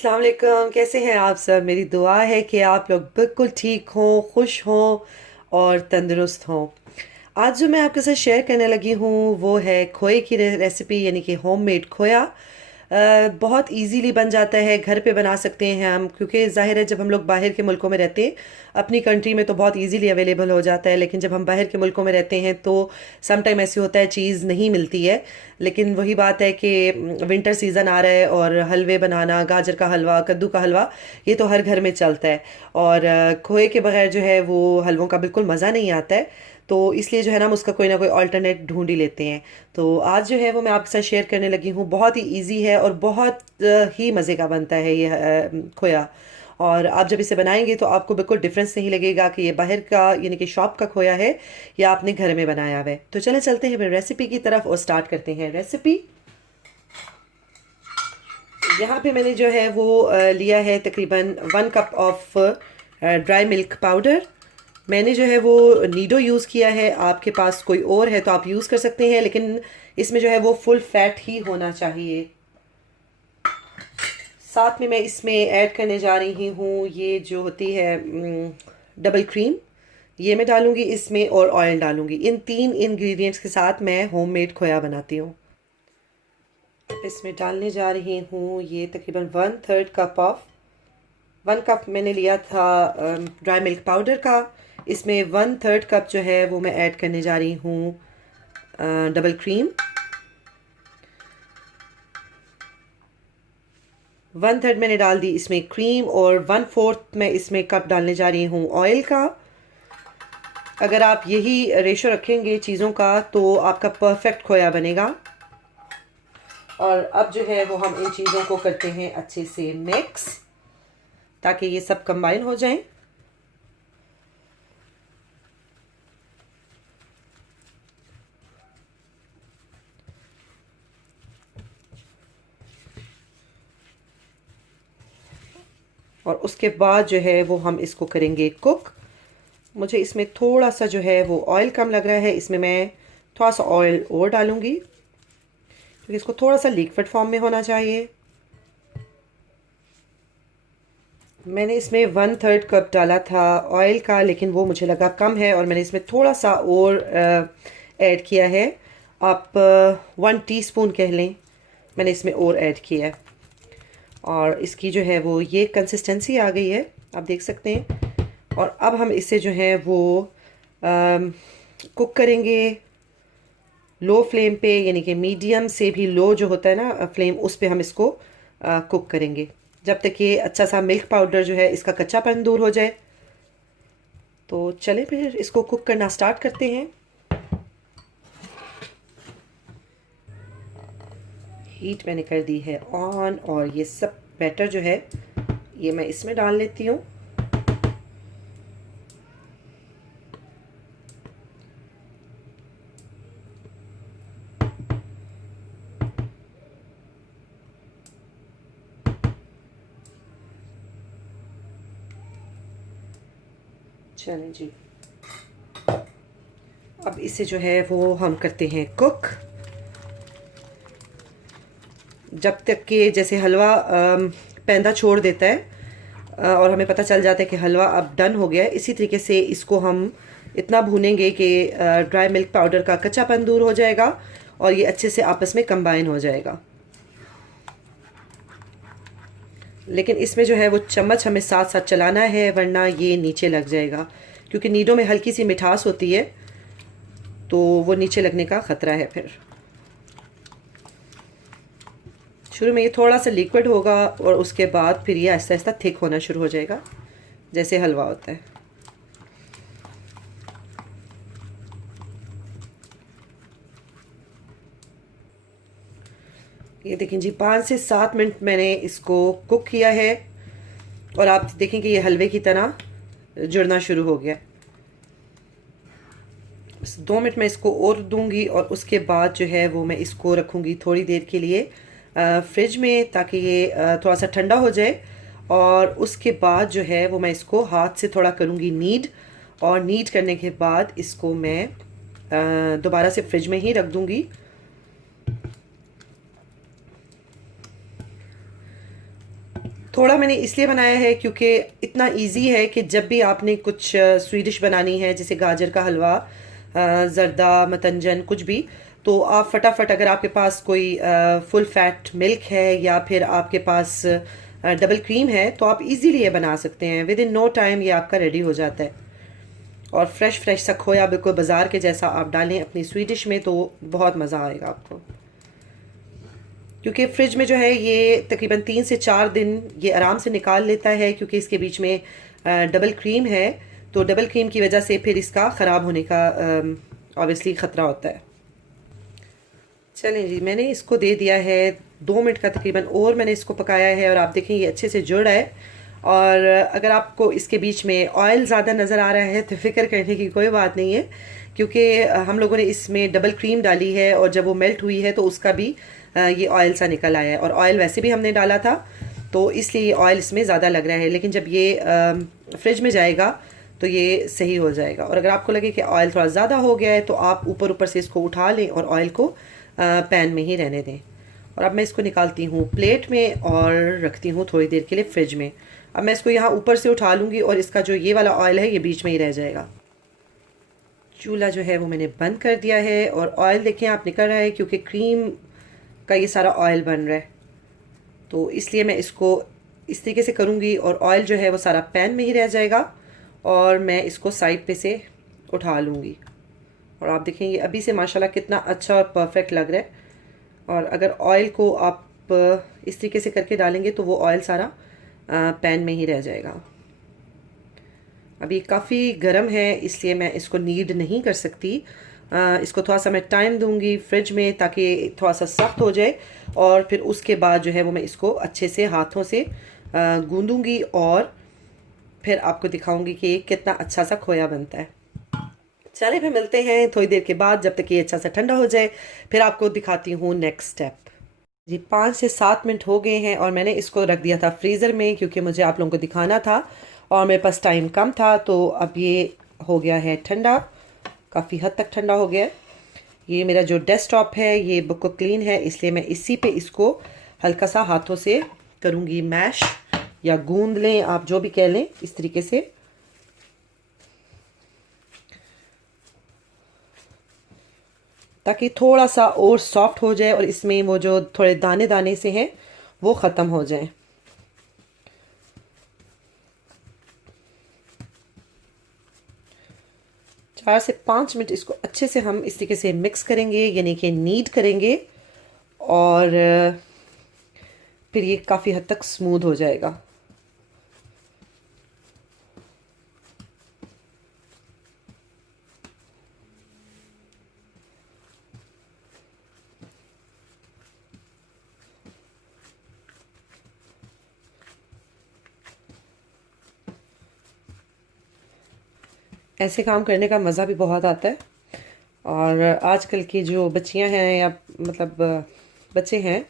अस्सलाम वालेकुम। कैसे हैं आप सब? मेरी दुआ है कि आप लोग बिल्कुल ठीक हों, खुश हों और तंदुरुस्त हों। आज जो मैं आपके साथ शेयर करने लगी हूँ वो है खोए की रेसिपी, यानी कि होममेड खोया। बहुत इजीली बन जाता है, घर पे बना सकते हैं हम, क्योंकि ज़ाहिर है जब हम लोग बाहर के मुल्कों में रहते हैं, अपनी कंट्री में तो बहुत इजीली अवेलेबल हो जाता है, लेकिन जब हम बाहर के मुल्कों में रहते हैं तो सम टाइम ऐसे होता है चीज़ नहीं मिलती है। लेकिन वही बात है कि विंटर सीज़न आ रहा है और हलवे बनाना, गाजर का हलवा, कद्दू का हलवा, ये तो हर घर में चलता है। और खोए के बगैर जो है वो हलवों का बिल्कुल मज़ा नहीं आता है। तो इसलिए जो है ना हम उसका कोई ना कोई अल्टरनेट ढूंढ ही लेते हैं। तो आज जो है वो मैं आपके साथ शेयर करने लगी हूँ। बहुत ही इजी है और बहुत ही मज़े का बनता है ये खोया। और आप जब इसे बनाएंगे तो आपको बिल्कुल डिफरेंस नहीं लगेगा कि ये बाहर का यानी कि शॉप का खोया है या आपने घर में बनाया हुआ है। तो चले चलते हैं फिर रेसिपी की तरफ और स्टार्ट करते हैं रेसिपी। यहाँ पे मैंने जो है वो लिया है तकरीबन 1 cup of dry milk powder. मैंने जो है वो नीडो यूज़ किया है। आपके पास कोई और है तो आप यूज़ कर सकते हैं, लेकिन इसमें जो है वो फुल फैट ही होना चाहिए। साथ में मैं इसमें ऐड करने जा रही हूँ ये जो होती है डबल क्रीम, ये मैं डालूंगी इसमें, और ऑयल डालूंगी। इन 3 इंग्रेडिएंट्स के साथ मैं होममेड खोया बनाती हूँ। इसमें डालने जा रही हूँ ये तकरीबन 1/3 कप ऑफ 1 कप मैंने लिया था ड्राई मिल्क पाउडर का। इसमें 1/3 कप जो है वो मैं ऐड करने जा रही हूँ डबल क्रीम। 1/3 मैंने डाल दी इसमें क्रीम, और 1/4 मैं इसमें कप डालने जा रही हूँ ऑयल का। अगर आप यही रेशो रखेंगे चीज़ों का तो आपका परफेक्ट खोया बनेगा। और अब जो है वो हम इन चीज़ों को करते हैं अच्छे से मिक्स, ताकि ये सब कंबाइन हो जाएं। और उसके बाद जो है वो हम इसको करेंगे कुक। मुझे इसमें थोड़ा सा जो है वो ऑयल कम लग रहा है, इसमें मैं थोड़ा सा ऑयल और डालूंगी, क्योंकि इसको थोड़ा सा लिक्विड फॉर्म में होना चाहिए। मैंने इसमें 1/3 कप डाला था ऑयल का, लेकिन वो मुझे लगा कम है और मैंने इसमें थोड़ा सा और ऐड किया है। आप 1 टीस्पून कह लें, मैंने इसमें और ऐड किया है। और इसकी जो है वो ये कंसिस्टेंसी आ गई है, आप देख सकते हैं। और अब हम इसे जो है वो कुक करेंगे लो फ्लेम पे, यानी कि मीडियम से भी लो जो होता है ना फ्लेम, उस पे हम इसको कुक करेंगे जब तक ये अच्छा सा मिल्क पाउडर जो है इसका कच्चापन दूर हो जाए। तो चलें फिर इसको कुक करना स्टार्ट करते हैं। हीट मैंने कर दी है ऑन, और ये सब बैटर जो है ये मैं इसमें डाल लेती हूँ। चलें जी, अब इसे जो है वो हम करते हैं कुक, जब तक कि जैसे हलवा पैंदा छोड़ देता है और हमें पता चल जाता है कि हलवा अब डन हो गया है। इसी तरीके से इसको हम इतना भूनेंगे कि ड्राई मिल्क पाउडर का कच्चापन दूर हो जाएगा और ये अच्छे से आपस में कंबाइन हो जाएगा। लेकिन इसमें जो है वो चम्मच हमें साथ साथ चलाना है, वरना ये नीचे लग जाएगा, क्योंकि नीडो में हल्की सी मिठास होती है, तो वो नीचे लगने का ख़तरा है। फिर शुरू में ये थोड़ा सा लिक्विड होगा और उसके बाद फिर ये आहिस्ता आहिस्ता थिक होना शुरू हो जाएगा, जैसे हलवा होता है। ये देखें जी, 5 से 7 मिनट मैंने इसको कुक किया है और आप देखें कि ये हलवे की तरह जुड़ना शुरू हो गया। 2 मिनट मैं इसको और दूंगी और उसके बाद जो है वो मैं इसको रखूंगी थोड़ी देर के लिए फ्रिज में, ताकि ये थोड़ा सा ठंडा हो जाए। और उसके बाद जो है वो मैं इसको हाथ से थोड़ा करूंगी नीड, और नीड करने के बाद इसको मैं दोबारा से फ्रिज में ही रख दूंगी। थोड़ा मैंने इसलिए बनाया है क्योंकि इतना इजी है कि जब भी आपने कुछ स्वीडिश बनानी है, जैसे गाजर का हलवा, जर्दा, मतंजन, कुछ भी, तो आप फटाफट, अगर आपके पास कोई फुल फैट मिल्क है या फिर आपके पास डबल क्रीम है, तो आप इजीली ये बना सकते हैं। विद इन नो टाइम ये आपका रेडी हो जाता है। और फ्रेश फ्रेश सा खोया बिल्कुल बाज़ार के जैसा आप डालें अपनी स्वीडिश में, तो बहुत मज़ा आएगा आपको। क्योंकि फ्रिज में जो है ये तकरीबन 3 से 4 दिन ये आराम से निकाल लेता है, क्योंकि इसके बीच में डबल क्रीम है, तो डबल क्रीम की वजह से फिर इसका ख़राब होने का ऑब्वियसली ख़तरा होता है। चलें जी, मैंने इसको दे दिया है 2 मिनट का तकरीबन, और मैंने इसको पकाया है, और आप देखें ये अच्छे से जुड़ रहा है। और अगर आपको इसके बीच में ऑयल ज़्यादा नज़र आ रहा है तो फ़िक्र करने की कोई बात नहीं है, क्योंकि हम लोगों ने इसमें डबल क्रीम डाली है, और जब वो मेल्ट हुई है तो उसका भी ये ऑयल सा निकल आया है, और ऑयल वैसे भी हमने डाला था, तो इसलिए ये ऑयल इसमें ज़्यादा लग रहा है। लेकिन जब ये फ्रिज में जाएगा तो ये सही हो जाएगा। और अगर आपको लगे कि ऑयल थोड़ा ज़्यादा हो गया है, तो आप ऊपर ऊपर से इसको उठा लें और ऑयल को पैन में ही रहने दें। और अब मैं इसको निकालती हूँ प्लेट में और रखती हूँ थोड़ी देर के लिए फ्रिज में। अब मैं इसको यहाँ ऊपर से उठा लूँगी, और इसका जो ये वाला ऑयल है ये बीच में ही रह जाएगा। चूल्हा जो है वो मैंने बंद कर दिया है, और ऑयल देखें आप निकल रहा है, क्योंकि क्रीम का ये सारा ऑयल बन रहा है, तो इसलिए मैं इसको इस तरीके से करूँगी, और ऑयल जो है वो सारा पैन में ही रह जाएगा, और मैं इसको साइड पे से उठा लूँगी। और आप देखें ये अभी से माशाल्लाह कितना अच्छा और परफेक्ट लग रहा है। और अगर ऑयल को आप इस तरीके से करके डालेंगे तो वो ऑयल सारा पैन में ही रह जाएगा। अभी काफ़ी गर्म है, इसलिए मैं इसको नीड नहीं कर सकती। इसको थोड़ा सा मैं टाइम दूंगी फ्रिज में, ताकि थोड़ा सा सख्त हो जाए, और फिर उसके बाद जो है वो मैं इसको अच्छे से हाथों से गूंदूंगी, और फिर आपको दिखाऊंगी कि कितना अच्छा सा खोया बनता है। चले फिर मिलते हैं थोड़ी देर के बाद, जब तक ये अच्छा सा ठंडा हो जाए, फिर आपको दिखाती हूँ नेक्स्ट स्टेप। जी 5 से 7 मिनट हो गए हैं, और मैंने इसको रख दिया था फ्रीज़र में, क्योंकि मुझे आप लोगों को दिखाना था और मेरे पास टाइम कम था। तो अब ये हो गया है ठंडा, काफ़ी हद तक ठंडा हो गया है। ये मेरा जो डेस्कटॉप है ये बिल्कुल क्लीन है, इसलिए मैं इसी पे इसको हल्का सा हाथों से करूँगी मैश, या गूंद लें आप जो भी कह लें, इस तरीके से। ताकि थोड़ा सा और सॉफ्ट हो जाए, और इसमें वो जो थोड़े दाने दाने से हैं वो ख़त्म हो जाए। चार से 5 मिनट इसको अच्छे से हम इस तरीके से मिक्स करेंगे, यानी कि नीड करेंगे, और फिर ये काफ़ी हद तक स्मूथ हो जाएगा। ऐसे काम करने का मज़ा भी बहुत आता है। और आजकल की जो बच्चियां हैं, या मतलब बच्चे हैं,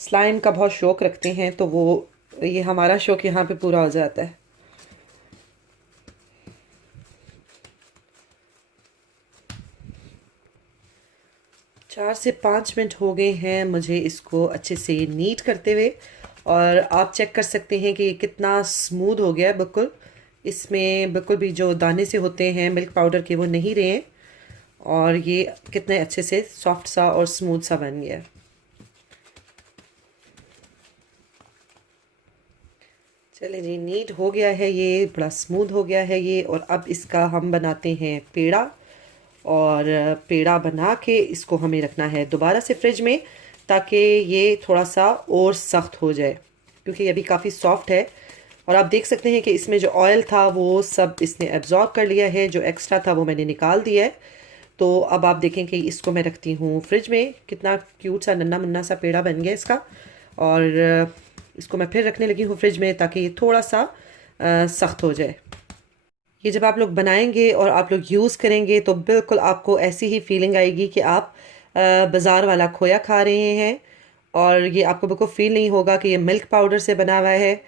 स्लाइम का बहुत शौक़ रखते हैं, तो वो ये हमारा शौक़ यहाँ पे पूरा हो जाता है। चार से 5 मिनट हो गए हैं मुझे इसको अच्छे से नीट करते हुए, और आप चेक कर सकते हैं कि ये कितना स्मूथ हो गया है बिल्कुल। इसमें बिल्कुल भी जो दाने से होते हैं मिल्क पाउडर के वो नहीं रहे हैं, और ये कितने अच्छे से सॉफ्ट सा और स्मूथ सा बन गया है। चलिए जी, नीट हो गया है, ये बड़ा स्मूथ हो गया है ये। और अब इसका हम बनाते हैं पेड़ा, और पेड़ा बना के इसको हमें रखना है दोबारा से फ्रिज में, ताकि ये थोड़ा सा और सख्त हो जाए, क्योंकि ये अभी काफ़ी सॉफ्ट है। और आप देख सकते हैं कि इसमें जो ऑयल था वो सब इसने एब्जॉर्ब कर लिया है, जो एक्स्ट्रा था वो मैंने निकाल दिया है। तो अब आप देखें कि इसको मैं रखती हूँ फ्रिज में। कितना क्यूट सा नन्ना मुन्ना सा पेड़ा बन गया इसका। और इसको मैं फिर रखने लगी हूँ फ्रिज में, ताकि ये थोड़ा सा सख्त हो जाए। ये जब आप लोग बनाएंगे और आप लोग यूज़ करेंगे, तो बिल्कुल आपको ऐसी ही फीलिंग आएगी कि आप बाज़ार वाला खोया खा रहे हैं, और ये आपको बिल्कुल फील नहीं होगा कि ये मिल्क पाउडर से बना हुआ है।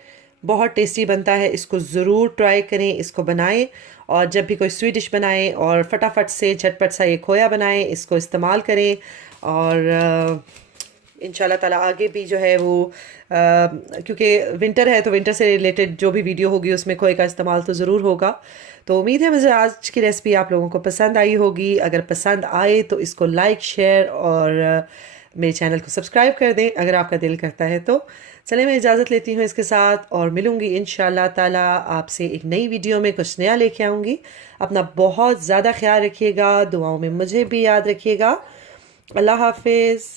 बहुत टेस्टी बनता है, इसको ज़रूर ट्राई करें, इसको बनाएं। और जब भी कोई स्वीट डिश बनाएं और फटाफट से झटपट सा ये खोया बनाएं, इसको इस्तेमाल करें, और इंशाल्लाह ताला आगे भी जो है वो क्योंकि विंटर है तो विंटर से रिलेटेड जो भी वीडियो होगी उसमें खोए का इस्तेमाल तो ज़रूर होगा। तो उम्मीद है मुझे आज की रेसिपी आप लोगों को पसंद आई होगी। अगर पसंद आए तो इसको लाइक शेयर और मेरे चैनल को सब्सक्राइब कर दें अगर आपका दिल करता है तो। चले मैं इजाज़त लेती हूँ इसके साथ और मिलूँगी इंशाल्लाह ताला आपसे एक नई वीडियो में, कुछ नया लेके आऊँगी। अपना बहुत ज़्यादा ख्याल रखिएगा, दुआओं में मुझे भी याद रखिएगा। अल्लाह हाफिज़।